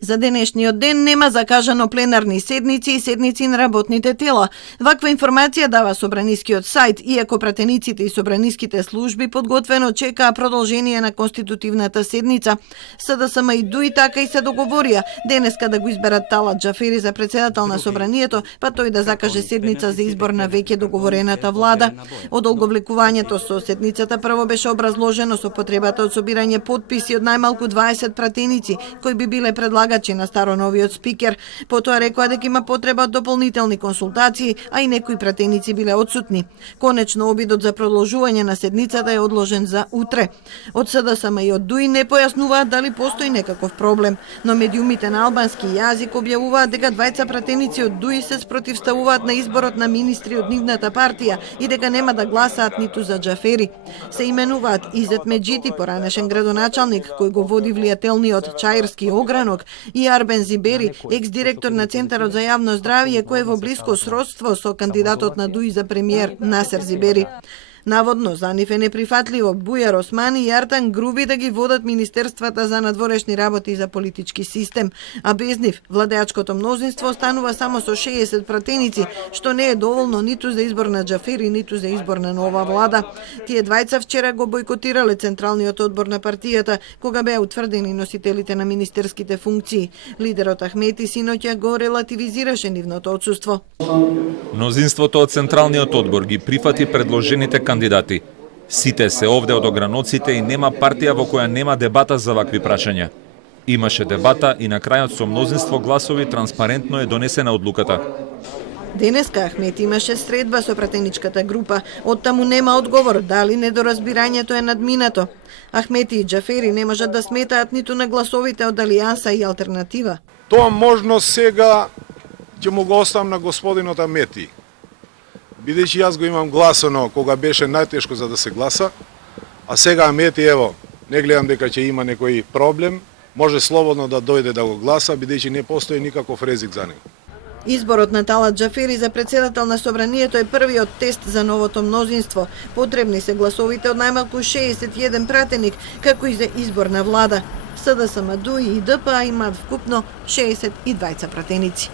За денешниот ден нема закажано пленарни седници и седници на работните тела. Ваква информација дава Собранискиот сајт, иако пратениците и собраниските служби подготвено чекаа продолжение на конститутивната седница. СДСМ и ДУИ така и се договорија денеска да го изберат Талат Џафери за председател на Собранието, па тој да закаже седница за избор на веќе договорената влада. Одолговлекувањето со седницата прво беше образложено со потребата од собирање потписи од најмалку 20 пратеници, кои би биле предлагачи на староновиот спикер. Потоа рекоа дека има потреба од дополнителни консултации, а и некои пратеници биле отсутни. Конечно, обидот за продолжување на седницата е одложен за утре. Од СДСМ и од ДУИ не појаснуваат дали постои некаков проблем, но медиумите на албански јазик објавуваат дека двајца пратеници од ДУИ се спротивставуваат на изборот на министри од нивната партија и дека нема да гласаат ниту за Џафери. Се именуваат Изет Меджити, поранешен градоначалник кој го води влијателниот Чаирски огранок, и Арбен Зибери, екс-директор на Центарот за јавно здравје, кој е во блиско сродство со кандидатот на ДУИ за премиер Насер Зибери. Наводно, за нив е неприфатливо Бујар Османи и Артан Груби да ги водат Министерствата за надворешни работи и за политички систем, а без нив владеачкото мнозинство останува само со 60 пратеници, што не е доволно ниту за избор на Џафери, ниту за избор на нова влада. Тие двајца вчера го бойкотирале Централниот одбор на партијата, кога беа утврдени носителите на министерските функции. Лидерот Ахмети синоќа го релативизираше нивното отсуство. Мнозинството од Централниот одбор ги прифати предложените кандидати. Сите се овде од ограноците и нема партија во која нема дебата за вакви прашања. Имаше дебата и на крајот со мнозинство гласови транспарентно е донесена одлуката. Денеска Ахмети имаше средба со пратеничката група. Оттаму нема одговор дали недоразбирањето е надминато. Ахмети и Џафери не можат да сметаат ниту на гласовите од Алијанса и Алтернатива. Тоа можно сега ќе му го оставам на господинот Ахмети. Бидејќи јас го имам гласано кога беше најтешко за да се гласа, а сега Ахмети, ево, не гледам дека ќе има некој проблем, може слободно да дојде да го гласа, бидејќи не постои никаков ризик за него. Изборот на Талат Џафери за председател на Собранието е првиот тест за новото мнозинство. Потребни се гласовите од најмалку 61 пратеник, како и за избор на влада. СДСМ, ДУИ и ДПА имаат вкупно 62 пратеници.